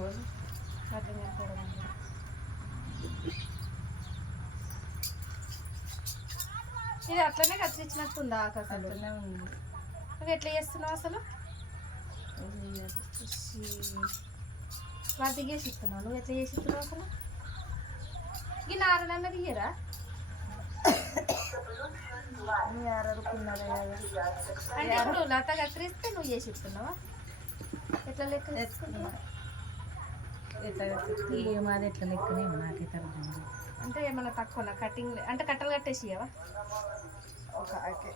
రోజు ఇది అట్లనే కత్తిరించినట్టుందా అసలు అట్లనే ఉంది. నువ్వు ఎట్లా చేస్తున్నావు అసలు? వాటి దిగేసి ఇస్తున్నావు. నువ్వు ఎట్లా చేసి ఇస్తున్నావు అసలు? ఈ నారనన్నది ఇయ్యరా అంటే ఇప్పుడు లత కత్తిరిస్తే నువ్వు చేసి ఇస్తున్నావా? ఎట్లా లెక్క ఎట్లా లెక్కనే నాకైతే అర్థం కాదు. అంటే ఏమన్నా తక్కువనా? కటింగ్ అంటే కట్టలు కట్టేసి ఇయ్యవా ఒక ఆకే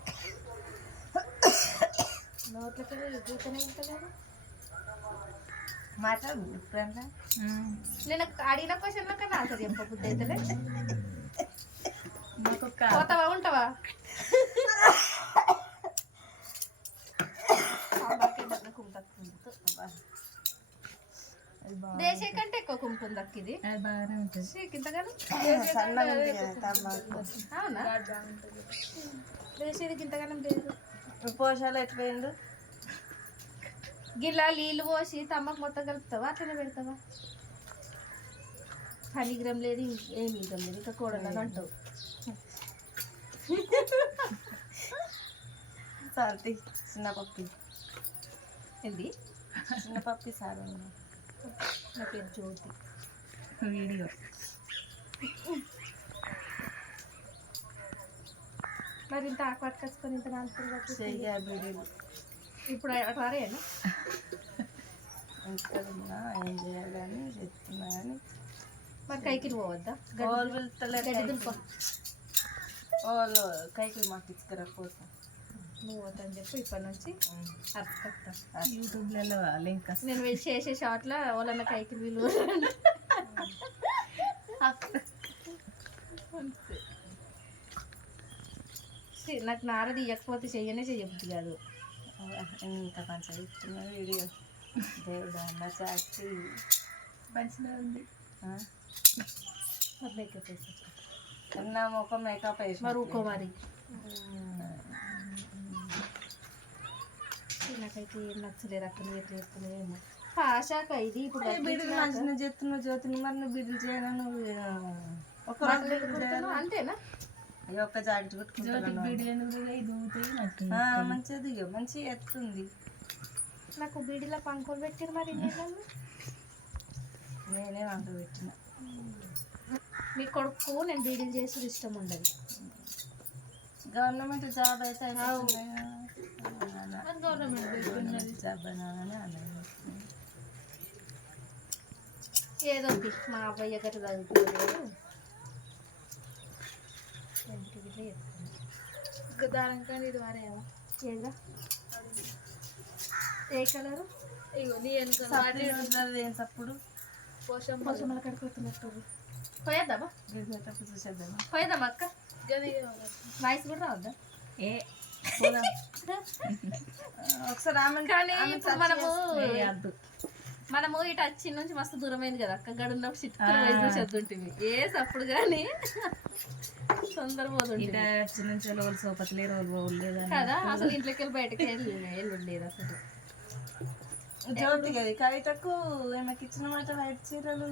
నోట్లకి గీతనే ఉంటుంది మాట్లాడు నేను అడిగిన క్వశ్చన్ల కన్నా ఆన్సర్ మాకు పోతావా ఉంటావా? అక్క ఇది బాగానే ఉంటుంది. ఇంతగానో అవునా? ఇంతగానం లేదు. పోషాలు గిలా నీళ్ళు పోసి తమ్మకు మొత్తం కలుపుతావా? అట్లనే పెడతావా? పని గ్రామ్ లేదు ఏమి గ్రామ్ లేదు. ఇంకా కూడలని అంటావు. సాల్తి చిన్న పప్పి. ఏంది? చిన్న పప్పి సార్ నా పేరు జ్యోతి వీడియో మరి ఇంత ఆకు పట్టుకొచ్చుకొని ఇంత నాలుగు చెయ్య బిడీలు ఇప్పుడు అటారేనా ఇంకా ఉన్నా ఏం చేయాలని చెప్తున్నా కానీ మరి కైకి పోవద్దా వాళ్ళు వెళ్తలేరు గడ్డి దులుప వాళ్ళు కైకి మాకు ఇచ్చుకరా పోతా నువ్వు చెప్పి ఇప్పటి నుంచి అర్థకత్తా యూట్యూబ్లలో లింక్ నేను వెళ్ళి చేసే షార్ట్లో వాళ్ళన్న కైకి విలువ ఛీ, నాకు నార తీయకపోతే చెయ్యనే చెయ్యబుద్ది కాదు. ఇంత మంచిగా ఇస్తున్న వీడియో. దేవుడు అన్న చాచి. మంచిగా ఉంది. మేకప్ వేసి నా ముఖం మేకప్ వేసి మరి ఊకో మరి. నాకైతే ఏం నచ్చలేదు అక్కడ నువ్వు ఎట్లా చెప్తున్నావు ఏమో. పాషాక ఇది ఇప్పుడు బిడ్డలు మంచిగా చేస్తున్నావు జ్యోతిని మరి నువ్వు బిడ్డలు చేయను నువ్వు? ఒక అంతేనా? ఒక్క జాకెట్ పెట్టుకుంటాను మంచిగా దిగు మంచిగా ఎత్తుంది. నాకు బీడీలో పంకులు పెట్టారు మరి నేనే వంట పెట్టిన. మీ కొడుకు నేను బీడీలు చేసి ఇష్టం ఉండదు. గవర్నమెంట్ జాబ్ అయితే ఏదో మా అబ్బాయి గట్ట ఇట్లా చెప్తున్నా దానికంటే ఇది వారేమో ఏదా ఏ కలరు ఇగో నీ వెనుక సప్పుడు ఏం సప్పుడు పోషం పోషమ్మల కడుపు వస్తున్నట్టు పోయేద్దామా పోయేద్దామా అక్క వాయిస్ కూడా రావద్దా ఏ. ఒకసారి కానీ ఇప్పుడు మనము అద్దు మనము ఇటు వచ్చి నుంచి మస్తు దూరమైంది కదా. అక్క గడున్నప్పుడు చిట్టుకుని వేసి చూసేద్దుంటివి ఏ సప్పుడు కానీ తొందర చిన్న చిన్న రోజులు సోపతిలే రోజులు పోలు లేదని కదా అసలు ఇంట్లోకి వెళ్ళి బయటకి వెళ్ళి వెళ్ళుండేది అసలు. జ్యోతి గది కవితకు ఈమెకి ఇచ్చిన మాట వైట్ చీరలు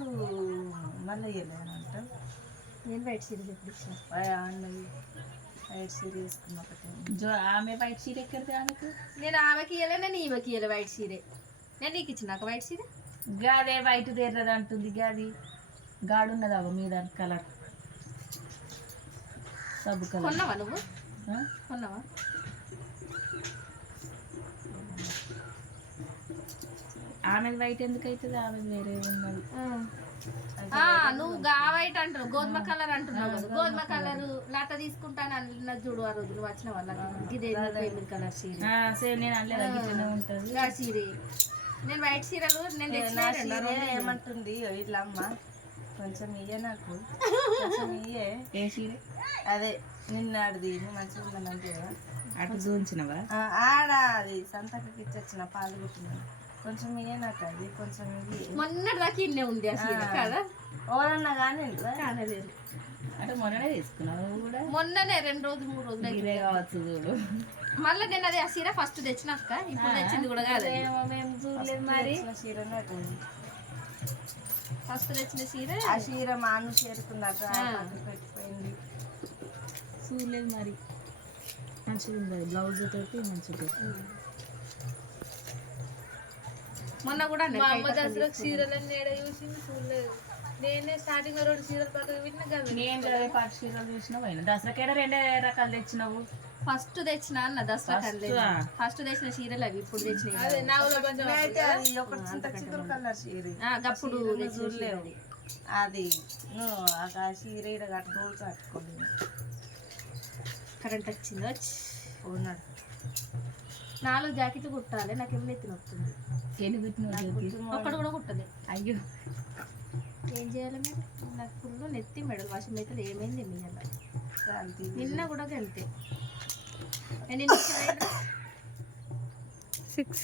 మళ్ళీ ఇవ్వలేదంట నేను బయట సీరియల్ ఎప్పుడు ఇచ్చిన అన్నది వైట్ చీర వేసుకున్న ఒకటి ఆమె వైట్ చీర ఎక్కడితే ఆమెకు? నేను ఆమెకి ఇయ్యలే నేను ఈమెకి ఇయ్యలే వైట్ సీరే నేను నీకు ఇచ్చిన నాకు వైట్ సీరే గాదే వైట్ తెర్రది అంటుంది గాది గాడున్నది అవ మీద కలర్. సబ్బు కలర్. కొన్నావా నువ్వు? కొన్నావా? ఆమెది వైట్ ఎందుకు అవుతుంది ఆమెది వేరే ఉన్నది. ఆ, నువ్వు గా వైట్ అంటున్నావు గోధుమ కలర్ అంటున్నావు గోధుమ కలర్ లత తీసుకుంటాను అన్నది చూడు ఆ రోజు నువ్వు వచ్చిన వాళ్ళ ఇదే పేమెంట్ కలర్ సీరే. సేమ్ నేను వైట్ సీరలు నేను ఏమంటుంది? ఇట్లా అమ్మ. కొంచెం ఇయ్యే నాకు. కొంచెం ఇయ్యే. ఏ చీర అదే నిన్నాడిది. నువ్వు మంచిగా ఉందని అటు ఆడ అది సంతకకి ఇచ్చొచ్చిన పాలు పెట్టిన. కొంచెం ఇయ్యే నాకు అది కొంచెం ఇయ్యి మొన్నటి దాకా ఇన్నే ఉంది ఆ. సీర కదా? ఎవరన్నా కానీ కానలేదు. అంటే మొన్ననే తీసుకున్నావు కూడా? మొన్ననే రెండు రోజులు మూడు రోజులు. ఇదే కావచ్చు చూడు. మళ్ళీ నేను అది ఆ సీర ఫస్ట్ తెచ్చినాక ఇప్పుడు తెచ్చింది కూడా కాదు. మేము చూడలేదు మరి. చీర నాకు ఫస్ట్ తెచ్చిన చీర. ఆ చీర మాను చేరుకుందాక ఆ. పక్కకు పెట్టిపోయింది. చూడలేదు మరి. మంచిగా ఉంది బ్లౌజ్ తోటి మంచిగా మొన్న కూడా మా అమ్మ దసరాకు చీరలన్నీ ఏడ చూసింది చూడలేదు. నేనే స్టార్టింగ్లో రెండు చీరలు పక్కకు పెట్టిన గవి నేను ఇరవై పాటు చీరలు చూసినా పోయినా. దసరాకేడ రెండే రకాలు తెచ్చినావు? ఫస్ట్ తెచ్చిన అన్న దసరా? ఫస్ట్ తెచ్చిన చీరలు అవి ఇప్పుడు తెచ్చినాయి తెచ్చిన చూడలేవు అది. ఆ చీర ఈడ కట్టు రోజు కట్టుకోలేదు కరెంట్ వచ్చింది? వచ్చి ఉన్నాడు. నాలుగు జాకెట్లు కుట్టాలి నాకు నొస్తుంది ఎన్ని పెట్టినావు ఒక్కడు కూడా కుట్టలే. అయ్యో. ఏం చేయాలి మీరు? నాకు ఫుల్ నెత్తి మెడల్ వాషింగ్ అయితే ఏమైంది మీ శాంతి నిన్న కూడా అంతే సిక్స్.